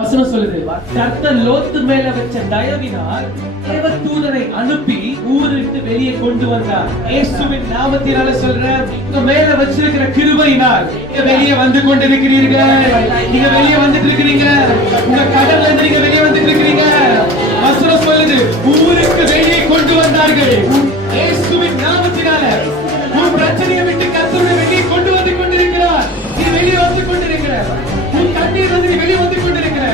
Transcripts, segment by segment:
வசனம் சொல்லுது, கர்த்தர் லோத்து மேல வச்ச தயவினால் தேவ தூதனை அனுப்பி ஊருக்கு வெளியே கொண்டு வந்தார். இயேசுவின் நாமத்தினால சொல்றேன், உங்க மேல வச்சிருக்கிற கிருபையினால் நீங்க வெளியே வந்து கொண்டிருக்கிறீர்கள். நீங்க வெளியே வந்துட்டு இருக்கிறீங்க. உங்க கடல்ல இருந்து நீங்க வெளியே வந்துட்டு இருக்கிறீங்க. வசனம் சொல்லுது, ஊருக்கு வெளியே கொண்டு வந்தார்கள். இயேசுவின் நாமத்தினால உன் பிரச்சனையை விட்டு கர்த்தர் வெளியே கொண்டு வந்து கொண்டிருக்கிறார். நீ வெளியே வந்து கொண்டிருக்கிற உன் கண்ணீர் வந்து வெளியே வந்து கொண்டிருக்கிற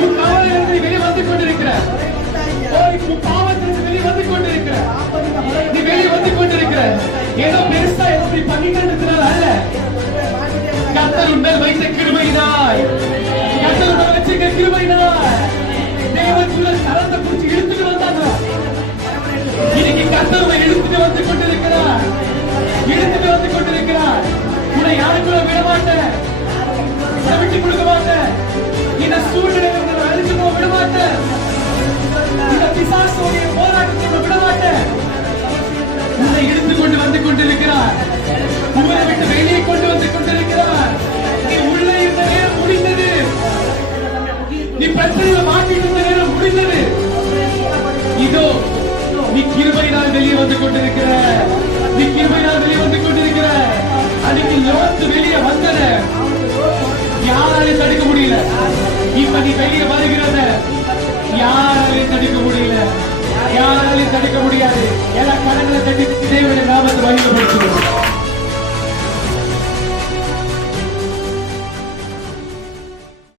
உன் கவலையிலிருந்து வெளியே வந்து கொண்டிருக்கிற உன் பாவத்திலிருந்து வெளியே வந்து கொண்டிருக்கிற நீ வெளியே வந்து கொண்டிருக்கிற ஏதோ பெருசா ஏதோ நீ பண்ணிட்டு இருக்கிறார் அல்ல. கர்த்தர் மேல் வைத்த கிருபையினால், கர்த்தர் மேல் வச்சிருக்க கிருபையினால் தேவதூதர் கரத்தை பிடிச்சி இழுத்துட்டு வந்தாங்க. இன்னைக்கு கர்த்தர் இழுத்துட்டு வந்து கொண்டிருக்கிறார். இழுத்துட்டு வந்து கொண்டிருக்கிறார். உன்னை யாருக்குள்ள விட மாட்டேன், விட்டு கொடுக்க மாட்டேன். இந்த சூழ்நிலையை அழிச்சு போக விட மாட்டேன். இந்த பிசாசுடைய போராட்டத்தை விட மாட்டேன். உன்னை இழுத்து கொண்டு வந்து கொண்டிருக்கிறார். உங்களை விட்டு வெளியே கொண்டு வந்து கொண்டிருக்கிறார். நீ உள்ளே இருந்த நேரம் முடிந்தது. நீ பிரச்சனையில மாட்டிட்டு இருந்த நேரம் முடிந்தது. இதோ நீ கிருபையினால் வெளியே வந்து கொண்டிருக்கிற. நீ கிருபையினால் வெளியே வந்து கொண்டிருக்கிற. அன்னைக்கு லோத்து வெளியே வந்தன, யாராலையும் தடுக்க முடியல. இப்ப நீ வெளியே வருகிறத யாராலையும் தடுக்க முடியல, யாராலையும் தடுக்க முடியாது. எல்லா கடங்களை தடுக்க தேவையான நாமத்தை மகிமைப்படுத்துவோம்.